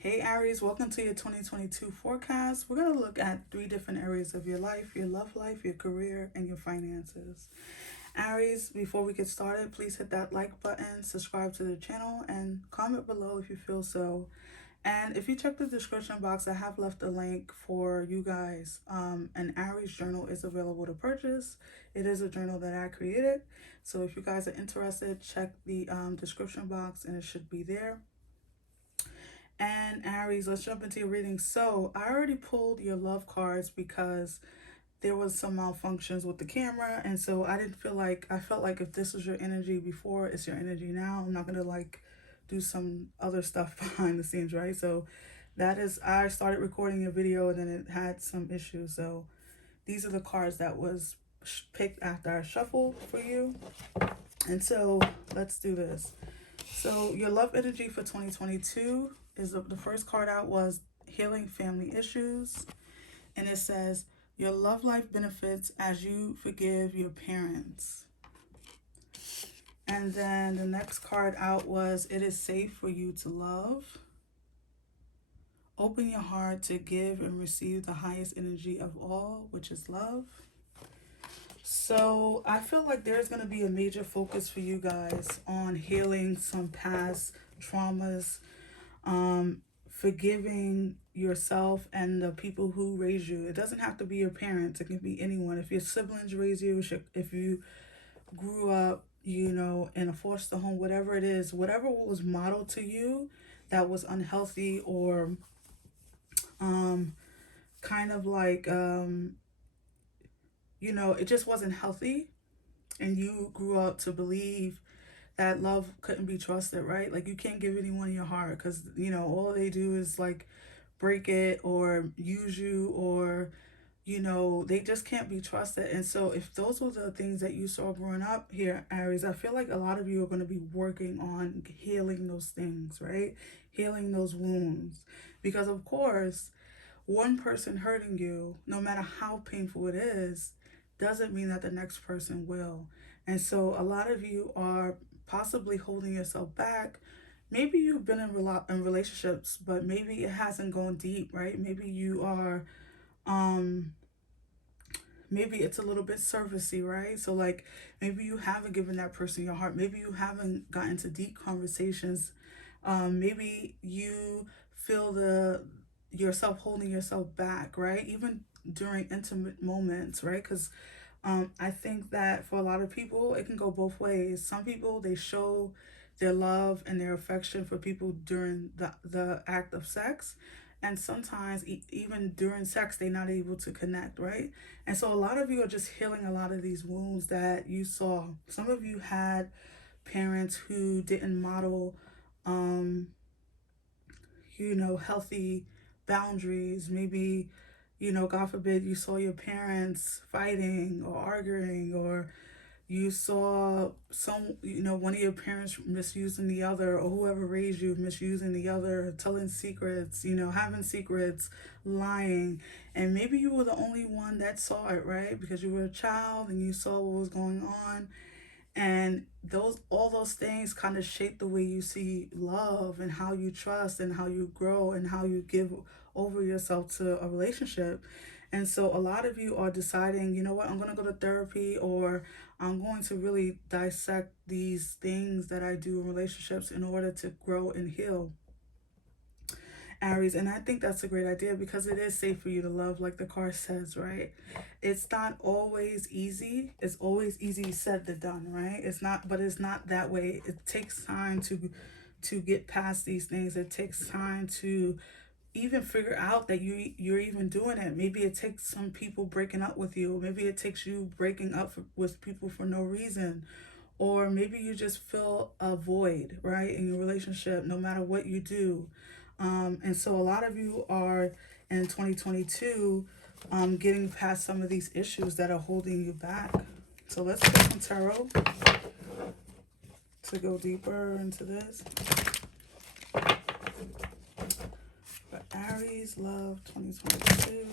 Hey Aries, welcome to your 2022 forecast. We're going to look at three different areas of your life: your love life, your career, and your finances. Aries, before we get started, please hit that like button, subscribe to the channel, and comment below if you feel so. And if you check the description box, I have left a link for you guys. An Aries Journal is available to purchase. It is a journal that I created. So if you guys are interested, check the description box and it should be there. And Aries, let's jump into your reading. So I already pulled your love cards because there was some malfunctions with the camera, and so I felt like if this was your energy before, it's your energy now. I'm not gonna do some other stuff behind the scenes, right? So I started recording a video and then it had some issues. So these are the cards that was picked after I shuffled for you. And so let's do this. So your love energy for 2022 is the first card out was healing family issues. And it says your love life benefits as you forgive your parents. And then the next card out was it is safe for you to love. Open your heart to give and receive the highest energy of all, which is love. So I feel like there's going to be a major focus for you guys on healing some past traumas, forgiving yourself and the people who raised you. It doesn't have to be your parents. It can be anyone. If your siblings raised you, if you grew up, in a foster home, whatever it is, whatever was modeled to you that was unhealthy or kind of like, it just wasn't healthy. And you grew up to believe that love couldn't be trusted, right? Like you can't give anyone your heart because, all they do is like break it or use you or, they just can't be trusted. And so if those were the things that you saw growing up here, Aries, I feel like a lot of you are going to be working on healing those things, right? Healing those wounds. Because of course, one person hurting you, no matter how painful it is, doesn't mean that the next person will. And so a lot of you are possibly holding yourself back. Maybe you've been in relationships, but maybe it hasn't gone deep, right? Maybe you are, maybe it's a little bit surfacey, right? So like maybe you haven't given that person your heart. Maybe you haven't gotten to deep conversations. Maybe you feel yourself holding yourself back, right? Even during intimate moments, right? Because I think that for a lot of people, it can go both ways. Some people, they show their love and their affection for people during the act of sex. And sometimes, even during sex, they're not able to connect, right? And so, a lot of you are just healing a lot of these wounds that you saw. Some of you had parents who didn't model, um, healthy boundaries. Maybe, God forbid, you saw your parents fighting or arguing, or you saw one of your parents misusing the other, or whoever raised you misusing the other, telling secrets, having secrets, lying. And maybe you were the only one that saw it, right? Because you were a child and you saw what was going on. And all those things kind of shape the way you see love and how you trust and how you grow and how you give over yourself to a relationship. And so a lot of you are deciding, you know what, I'm going to go to therapy, or I'm going to really dissect these things that I do in relationships in order to grow and heal, Aries. And I think that's a great idea because it is safe for you to love, like the card says, right? It's not always easy. It's always easy said than done, right? It's not that way. It takes time to get past these things. It takes time to even figure out that you're even doing it. Maybe it takes some people breaking up with you. Maybe it takes you breaking up with people for no reason. Or maybe you just feel a void, right, in your relationship, no matter what you do. And so a lot of you are in 2022 getting past some of these issues that are holding you back. So let's get some tarot to go deeper into this. For Aries, love 2022.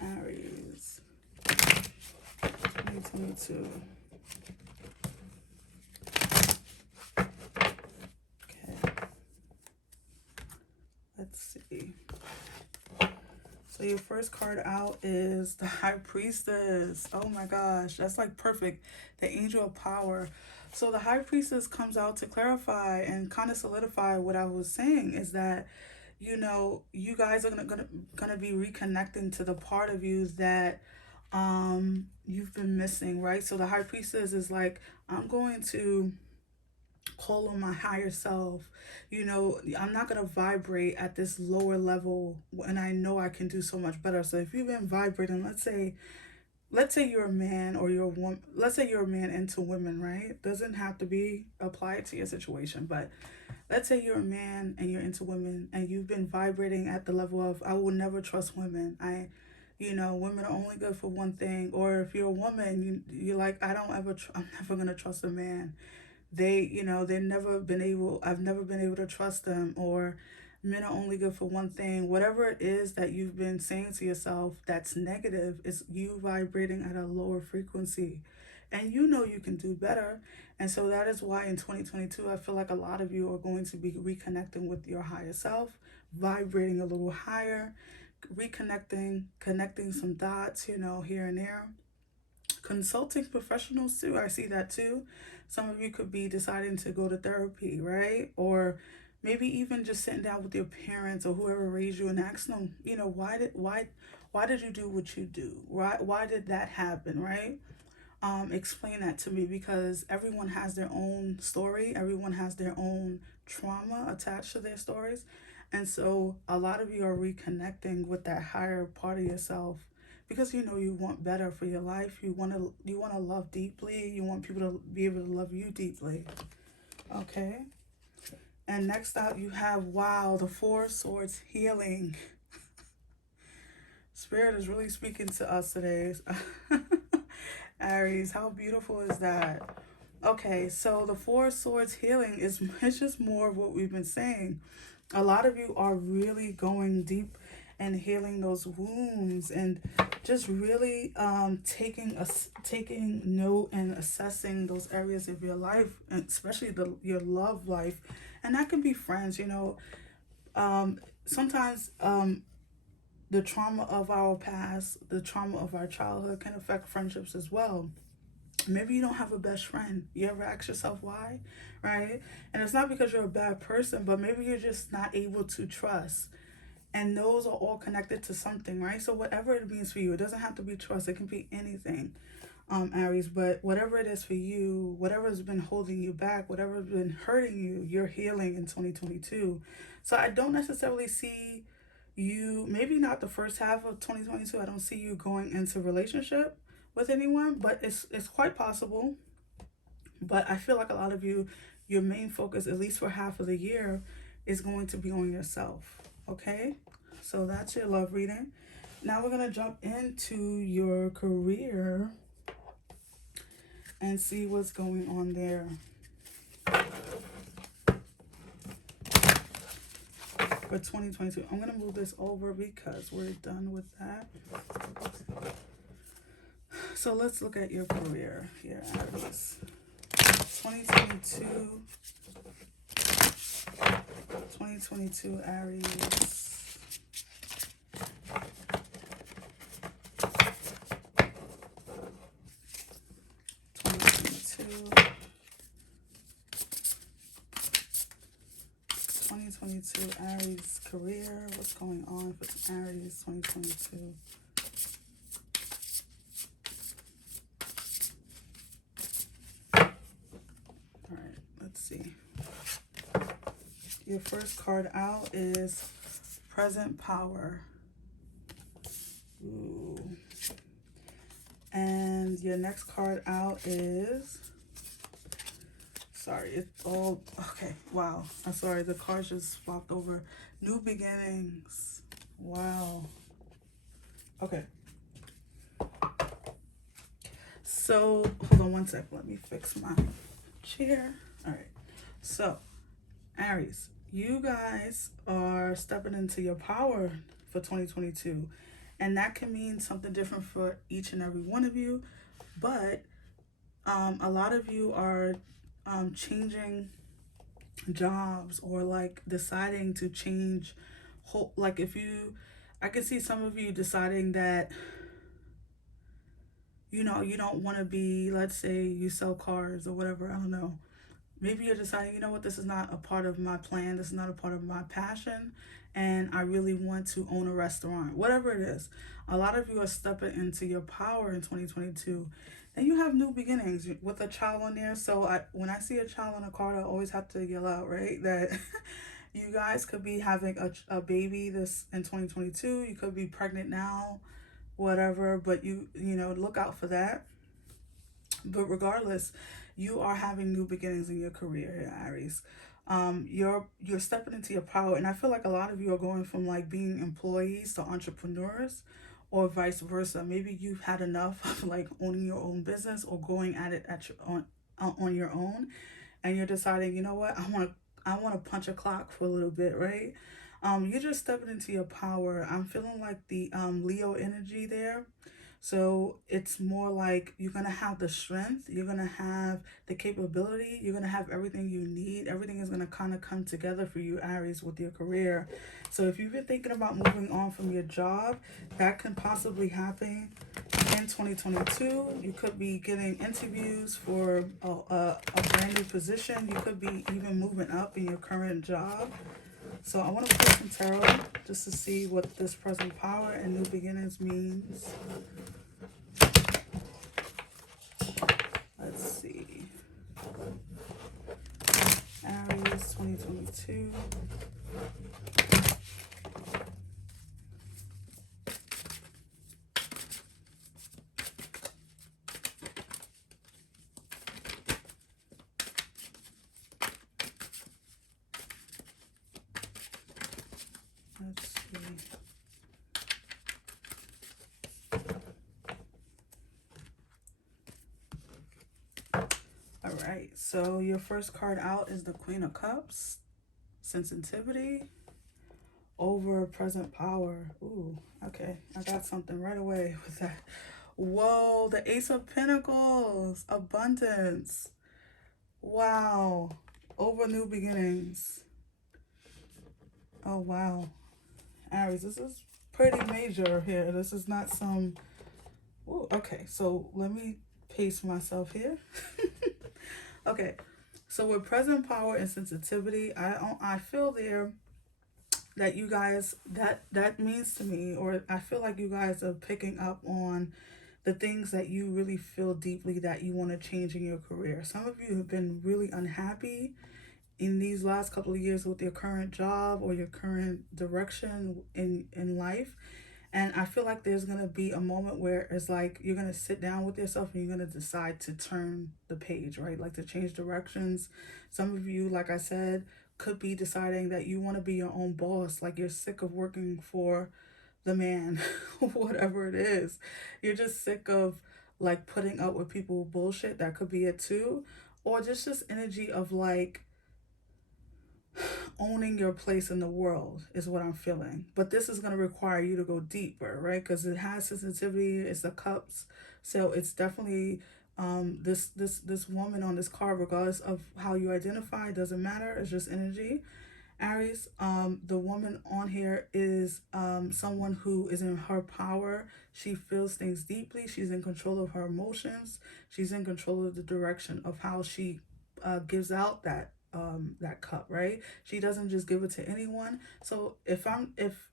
Aries 2022. Okay. So your first card out is the High Priestess. Oh my gosh, that's like perfect. The Angel of Power. So the High Priestess comes out to clarify and kind of solidify what I was saying, is that, you know, you guys are gonna be reconnecting to the part of you that you've been missing, right? So the High Priestess is like, I'm going to call on my higher self. You know, I'm not going to vibrate at this lower level when I know I can do so much better. So if you've been vibrating, let's say you're a man, or you're a woman, let's say you're a man into women, right? Doesn't have to be applied to your situation, but let's say you're a man and you're into women, and you've been vibrating at the level of, I will never trust women. Women are only good for one thing. Or if you're a woman, you're like, I'm never gonna trust a man. I've never been able to trust them. Or men are only good for one thing. Whatever it is that you've been saying to yourself that's negative, is you vibrating at a lower frequency. And you know you can do better. And so that is why in 2022, I feel like a lot of you are going to be reconnecting with your higher self, vibrating a little higher, reconnecting, connecting some dots, here and there. Consulting professionals too, I see that too. Some of you could be deciding to go to therapy, right? Or maybe even just sitting down with your parents or whoever raised you and asking them, why did you do what you do? Why did that happen, right? Explain that to me, because everyone has their own story. Everyone has their own trauma attached to their stories. And so a lot of you are reconnecting with that higher part of yourself, because you want better for your life. You want to love deeply. You want people to be able to love you deeply. Okay? And next out you have, wow, the Four Swords, healing. Spirit is really speaking to us today. Aries, how beautiful is that? Okay, so the Four Swords, healing, it's just more of what we've been saying. A lot of you are really going deep and healing those wounds, and just really taking note and assessing those areas of your life, and especially your love life. And that can be friends. Sometimes the trauma of our past, the trauma of our childhood, can affect friendships as well. Maybe you don't have a best friend. You ever ask yourself why, right? And it's not because you're a bad person, but maybe you're just not able to trust. And those are all connected to something, right? So whatever it means for you, it doesn't have to be trust. It can be anything, Aries. But whatever it is for you, whatever has been holding you back, whatever has been hurting you, you're healing in 2022. So I don't necessarily see you, maybe not the first half of 2022. I don't see you going into relationship with anyone, but it's quite possible. But I feel like a lot of you, your main focus, at least for half of the year, is going to be on yourself. Okay? So that's your love reading. Now we're going to jump into your career and see what's going on there. For 2022. I'm going to move this over because we're done with that. So let's look at your career here, Aries. 2022 Aries. 2022 Aries career. What's going on for Aries 2022? All right, let's see. Your first card out is Present Power. Ooh. And your next card out is, sorry, it's all, okay, wow. I'm sorry, the cards just flopped over. New Beginnings. Wow. Okay. So, hold on one sec. Let me fix my chair. All right. So, Aries, you guys are stepping into your power for 2022. And that can mean something different for each and every one of you. But a lot of you are changing jobs, or like deciding to change like if you I can see some of you deciding that, you don't want to be, let's say you sell cars or whatever, I don't know. Maybe you're deciding, you know what, this is not a part of my plan, this is not a part of my passion, and I really want to own a restaurant, whatever it is. A lot of you are stepping into your power in 2022. And you have new beginnings with a child on there. So when I see a child on a card, I always have to yell out, right? That you guys could be having a baby this in 2022. You could be pregnant now, whatever, but look out for that. But regardless, you are having new beginnings in your career, Aries. You're stepping into your power, and I feel like a lot of you are going from like being employees to entrepreneurs, or vice versa. Maybe you've had enough of like owning your own business or going at it on your own, and you're deciding, you know what, I want to punch a clock for a little bit, right? You're just stepping into your power. I'm feeling like the Leo energy there. So it's more like you're going to have the strength, you're going to have the capability, you're going to have everything you need. Everything is going to kind of come together for you, Aries, with your career. So if you've been thinking about moving on from your job, that can possibly happen in 2022. You could be getting interviews for a brand new position. You could be even moving up in your current job. So I want to play some tarot just to see what this present power and new beginnings means. Let's see. Aries 2022. Let's see. All right, so your first card out is the Queen of Cups, sensitivity over present power. Ooh, okay, I got something right away with that. Whoa, the Ace of Pentacles, abundance. Wow, over new beginnings. Oh, wow. Aries, this is pretty major here. This is not some... Ooh, okay, so let me pace myself here. Okay, so with present power and sensitivity, I feel there that you guys, that means to me, or I feel like you guys are picking up on the things that you really feel deeply that you want to change in your career. Some of you have been really unhappy in these last couple of years with your current job or your current direction in life. And I feel like there's gonna be a moment where it's like you're gonna sit down with yourself and you're gonna decide to turn the page, right? Like to change directions. Some of you, like I said, could be deciding that you want to be your own boss, like you're sick of working for the man, whatever it is. You're just sick of like putting up with people bullshit. That could be it too. Or just energy of like owning your place in the world is what I'm feeling. But this is going to require you to go deeper, right? Because it has sensitivity. It's the cups, so it's definitely this woman on this card, regardless of how you identify, doesn't matter. It's just energy. Aries, the woman on here is someone who is in her power. She feels things deeply. She's in control of her emotions. She's in control of the direction of how she gives out that cup, right? She doesn't just give it to anyone. So if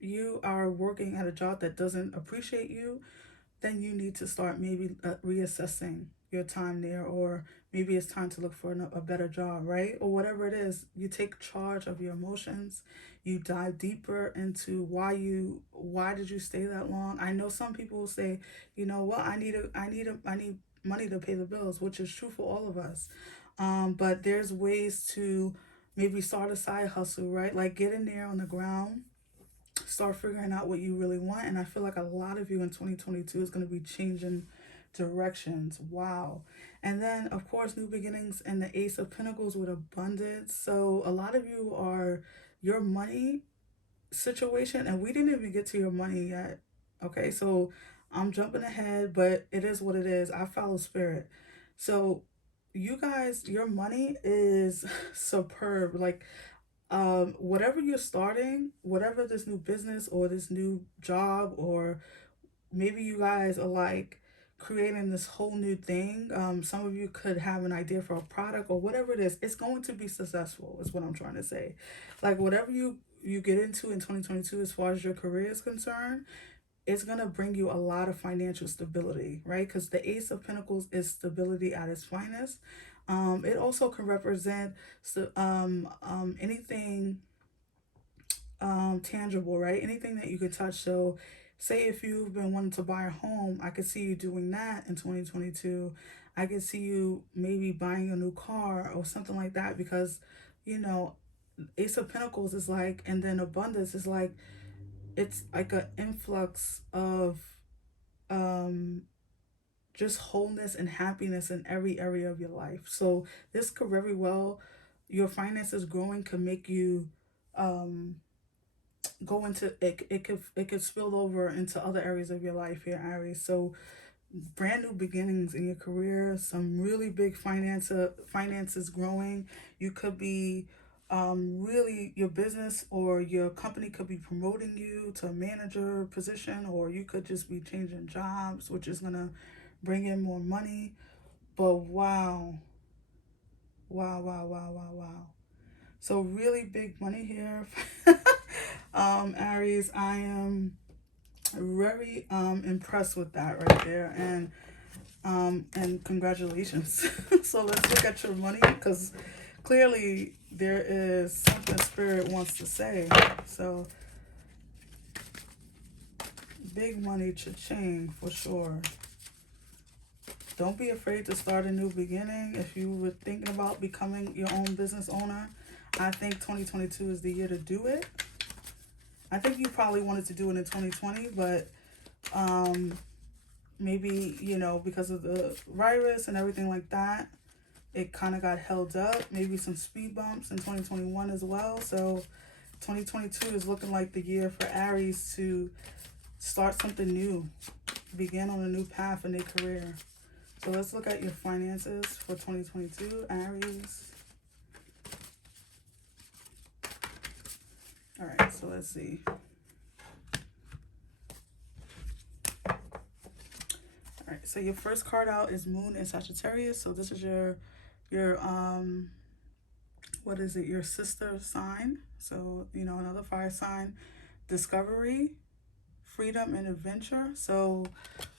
you are working at a job that doesn't appreciate you, then you need to start maybe reassessing your time there, or maybe it's time to look for a better job, right? Or whatever it is, you take charge of your emotions. You dive deeper into why did you stay that long. I know some people will say, you know what, I need money to pay the bills, which is true for all of us. But there's ways to maybe start a side hustle, right? Like get in there on the ground, start figuring out what you really want. And I feel like a lot of you in 2022 is going to be changing directions. Wow. And then of course new beginnings and the Ace of Pentacles with abundance. So a lot of you are your money situation, and we didn't even get to your money yet. Okay, so I'm jumping ahead, but it is what it is. I follow spirit. So you guys, your money is superb. Like whatever you're starting, whatever this new business or this new job, or maybe you guys are like creating this whole new thing. Some of you could have an idea for a product or whatever it is. It's going to be successful, is what I'm trying to say. Like whatever you get into in 2022 as far as your career is concerned, it's going to bring you a lot of financial stability, right? Because the Ace of Pentacles is stability at its finest. It also can represent anything tangible, right? Anything that you could touch. So, say if you've been wanting to buy a home, I could see you doing that in 2022. I could see you maybe buying a new car or something like that because, you know, Ace of Pentacles is like, and then abundance is like, it's like an influx of um just wholeness and happiness in every area of your life. So this could very well, your finances growing could make you um go into it. It could spill over into other areas of your life here, Aries. So brand new beginnings in your career, some really big finances growing. You could be really, your business or your company could be promoting you to a manager position, or you could just be changing jobs, which is gonna bring in more money. But wow, wow, wow, wow, wow, wow. So really big money here. Aries, I am very impressed with that right there, and congratulations. So let's look at your money, because clearly there is something spirit wants to say. So big money, cha-ching for sure. Don't be afraid to start a new beginning. If you were thinking about becoming your own business owner, I think 2022 is the year to do it. I think you probably wanted to do it in 2020, but um, maybe, because of the virus and everything like that, it kind of got held up. Maybe some speed bumps in 2021 as well. So 2022 is looking like the year for Aries to start something new, begin on a new path in their career. So let's look at your finances for 2022, Aries. All right, so let's see. All right, so your first card out is Moon in Sagittarius. So this is your what is it? Your sister sign. So, another fire sign. Discovery, freedom, and adventure. So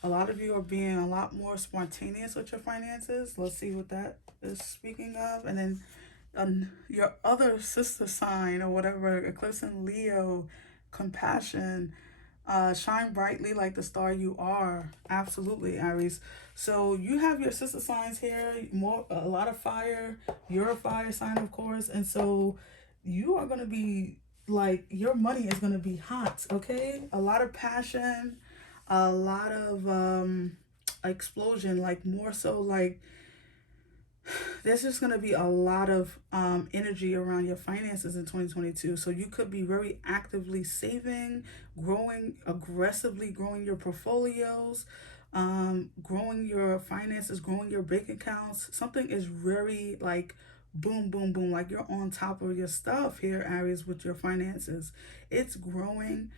a lot of you are being a lot more spontaneous with your finances. Let's see what that is speaking of. And then your other sister sign or whatever, eclipse in Leo, compassion, shine brightly like the star you are. Absolutely, Aries. So you have your sister signs here, a lot of fire. You're a fire sign, of course, and so you are gonna be like, your money is gonna be hot. Okay, a lot of passion, a lot of explosion. Like more so, like there's just going to be a lot of energy around your finances in 2022. So you could be very actively saving, growing, aggressively growing your portfolios, growing your finances, growing your bank accounts. Something is very like boom, boom, boom. Like you're on top of your stuff here, Aries, with your finances. It's growing.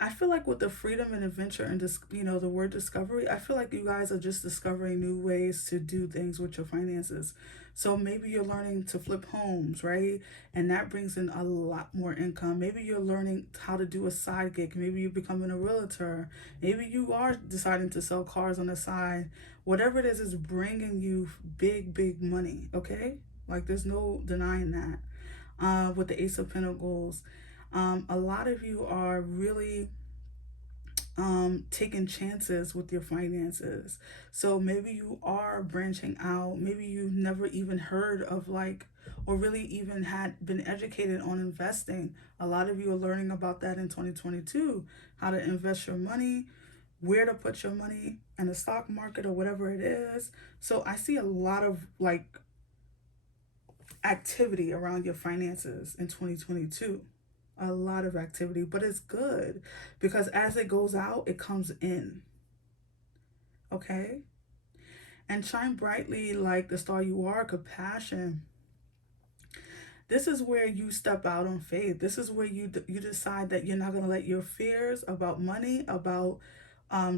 I feel like with the freedom and adventure and just, the word discovery, I feel like you guys are just discovering new ways to do things with your finances. So maybe you're learning to flip homes, right? And that brings in a lot more income. Maybe you're learning how to do a side gig. Maybe you're becoming a realtor. Maybe you are deciding to sell cars on the side. Whatever it is bringing you big, big money, okay? Like there's no denying that. With the Ace of Pentacles, a lot of you are really taking chances with your finances. So maybe you are branching out. Maybe you've never even heard of like, or really even had been educated on investing. A lot of you are learning about that in 2022, how to invest your money, where to put your money in the stock market or whatever it is. So I see a lot of like activity around your finances in 2022. A lot of activity, but it's good because as it goes out, it comes in. Okay? And shine brightly like the star you are, compassion. this is where you step out on faith. This is where you decide that you're not going to let your fears about money, about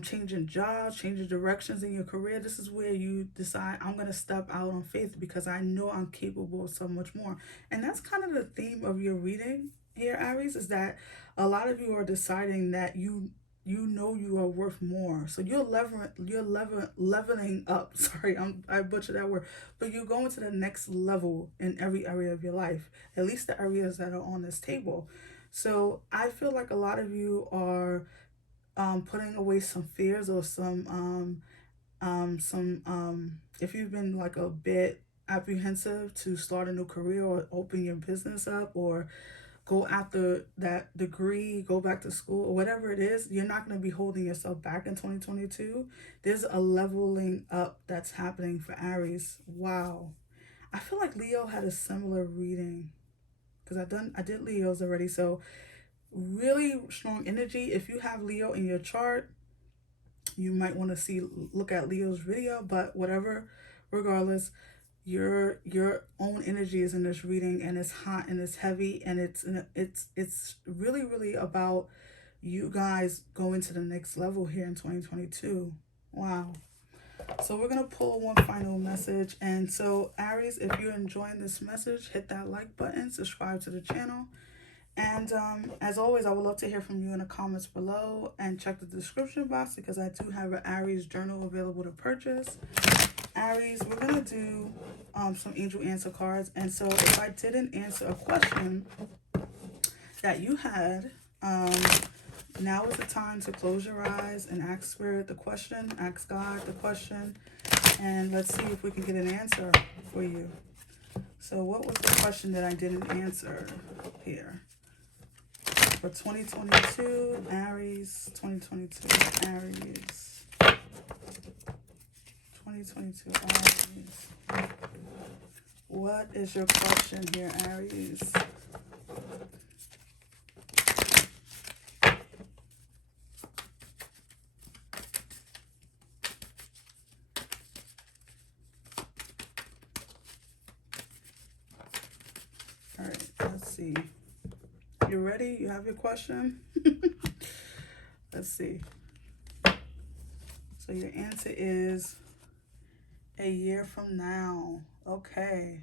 changing jobs, changing directions in your career. This is where you decide, I'm going to step out on faith because I know I'm capable of so much more. And that's kind of the theme of your reading here, Aries, is that a lot of you are deciding that you know you are worth more. So leveling up. Sorry, I butchered that word. But you're going to the next level in every area of your life, at least the areas that are on this table. So I feel like a lot of you are putting away some fears or if you've been like a bit apprehensive to start a new career or open your business up or go after that degree, go back to school, or whatever it is, you're not going to be holding yourself back in 2022. There's a leveling up that's happening for Aries. Wow. I feel like Leo had a similar reading because I did Leo's already. So really strong energy. If you have Leo in your chart, you might want to look at Leo's video, but whatever, regardless, your own energy is in this reading, and it's hot and it's heavy, and it's really about you guys going to the next level here in 2022. Wow. So we're gonna pull one final message. And so Aries, if you're enjoying this message, hit that like button, subscribe to the channel, and as always, I would love to hear from you in the comments below, and check the description box because I do have an Aries journal available to purchase. Aries, we're going to do some angel answer cards. And so if I didn't answer a question that you had, now is the time to close your eyes and ask Spirit the question, ask God the question, and let's see if we can get an answer for you. So what was the question that I didn't answer here? For 2022, Aries, 2022, Aries, 2022, Aries. What is your question here, Aries? All right, let's see. You ready? You have your question? Let's see. So your answer is a year from now. Okay.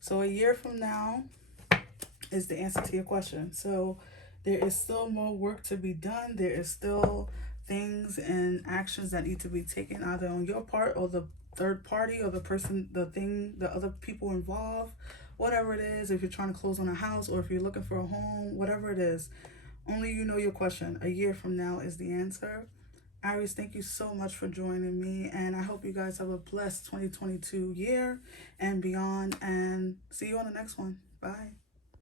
So a year from now is the answer to your question. So there is still more work to be done. There is still things and actions that need to be taken either on your part or the third party or the person, the thing, the other people involved, whatever it is. If you're trying to close on a house or if you're looking for a home, whatever it is, only you know your question. A year from now is the answer. Aries, thank you so much for joining me, and I hope you guys have a blessed 2022 year and beyond, and see you on the next one. Bye.